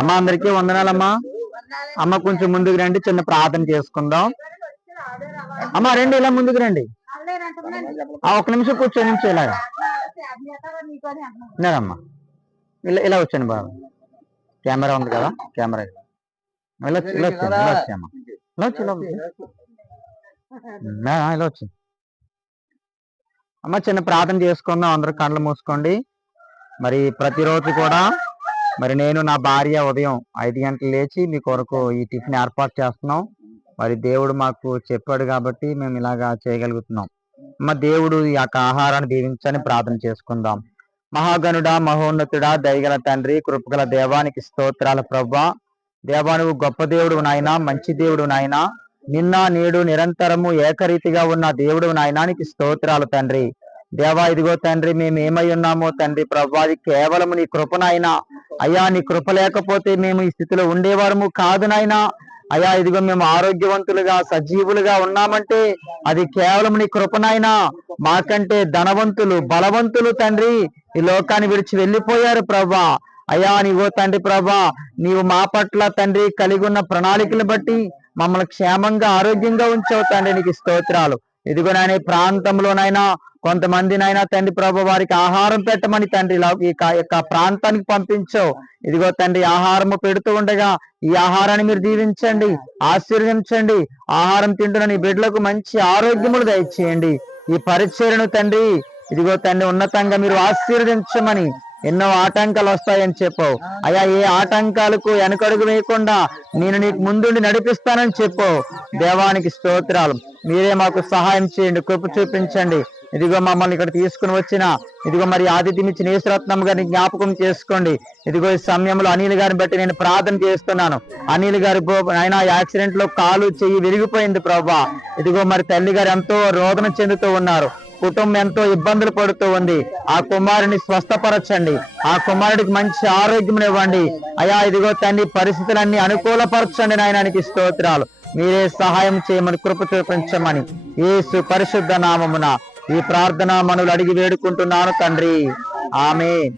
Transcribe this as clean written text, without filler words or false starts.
అమ్మ అందరికీ వందనాలమ్మా. అమ్మ కొంచెం ముందుకు రండి, చిన్న ప్రార్థన చేసుకుందాం. అమ్మ రండి, ఇలా ముందుకు రండి. ఒక్క నిమిషం కూర్చొని నుంచి ఇలాగా నేనమ్మా ఇలా వచ్చాను బాబు. కెమెరా ఉంది కదా, కెమెరా ఇలా వచ్చామ్మా, ఇలా వచ్చి అమ్మ చిన్న ప్రార్థన చేసుకుందాం. అందరూ కళ్ళు మూసుకోండి. మరి ప్రతిరోజు కూడా మరి నేను నా భార్య ఉదయం 5 గంటలు లేచి మీ కొరకు ఈ టిఫిన్ ఏర్పాటు చేస్తున్నాం. మరి దేవుడు మాకు చెప్పాడు కాబట్టి మేము ఇలాగా చేయగలుగుతున్నాం. దేవుడు ఈ యొక్క ఆహారాన్ని దీవించని ప్రార్థన చేసుకుందాం. మహాగణుడా, మహోన్నతుడా, దయగల తండ్రి, కృపగల దేవానికి స్తోత్రాల ప్రభువా. దేవా నువ్వు గొప్ప దేవుడు నాయన, మంచి దేవుడు నాయన, నిన్న నేడు నిరంతరము ఏకరీతిగా ఉన్న దేవుడు నాయన, నీకు స్తోత్రాలు తండ్రి. దేవా ఇదిగో తండ్రి, మేము ఏమై ఉన్నామో తండ్రి ప్రభువా, అది కేవలం నీ కృప నాయన. అయ్యా నీ కృప లేకపోతే మేము ఈ స్థితిలో ఉండేవారము కాదు నాయన. అయ్యా ఇదిగో మేము ఆరోగ్యవంతులుగా సజీవులుగా ఉన్నామంటే అది కేవలం నీ కృపనైనా. మాకంటే ధనవంతులు బలవంతులు తండ్రి ఈ లోకాన్ని విడిచి వెళ్ళిపోయారు ప్రభా. అయ్యా నీవో తండ్రి ప్రభా, నీవు మా పట్ల తండ్రి కలిగి ఉన్న ప్రణాళికలు బట్టి మమ్మల్ని క్షేమంగా ఆరోగ్యంగా ఉంచావు తండ్రి, నీకు స్తోత్రాలు. ఇదిగో నాయన ప్రాంతంలోనైనా కొంతమందినైనా తండ్రి ప్రభు వారికి ఆహారం పెట్టమని తండ్రి ఈ యొక్క ప్రాంతానికి పంపించావు. ఇదిగో తండ్రి ఆహారము పెడుతూ ఉండగా ఈ ఆహారాన్ని మీరు దీవించండి, ఆశీర్వదించండి. ఆహారం తింటున్న నీ బిడ్డలకు మంచి ఆరోగ్యములు దయచేయండి. ఈ పరిచర్యను తండ్రి ఇదిగో తండ్రి ఉన్నతంగా మీరు ఆశీర్వదించమని. ఎన్నో ఆటంకాలు వస్తాయని చెప్పావు అయ్యా, ఏ ఆటంకాలకు వెనకడుగు వేయకుండా నేను నీకు ముందుండి నడిపిస్తానని చెప్పావు. దేవానికి స్తోత్రాలు. మీరే మాకు సహాయం చేయండి, కృప చూపించండి. ఇదిగో మమ్మల్ని ఇక్కడ తీసుకుని వచ్చిన ఇదిగో మరి ఆతిథ్యం ఇచ్చిన యేసురత్నం గారిని జ్ఞాపకం చేసుకోండి. ఇదిగో ఈ సమయంలో అనిల్ గారిని బట్టి నేను ప్రార్థన చేస్తున్నాను. అనిల్ గారి ఆయన యాక్సిడెంట్ లో కాలు చెయ్యి విరిగిపోయింది ప్రభా. ఇదిగో మరి తల్లి గారు ఎంతో రోదన చెందుతూ ఉన్నారు, కుటుంబం ఎంతో ఇబ్బందులు పడుతూ ఉంది. ఆ కుమారుని స్వస్థపరచండి, ఆ కుమారుడికి మంచి ఆరోగ్యం ఇవ్వండి అయ్యా. ఇదిగో తండ్రి పరిస్థితులన్నీ అనుకూలపరచండి నాయనానికి స్తోత్రాలు. మీరే సహాయం చేయమని కృప చూపించమని యేసు పరిశుద్ధ నామమున ఈ ప్రార్థన మనవులు అడిగి వేడుకుంటున్నాను తండ్రి. ఆమేన్.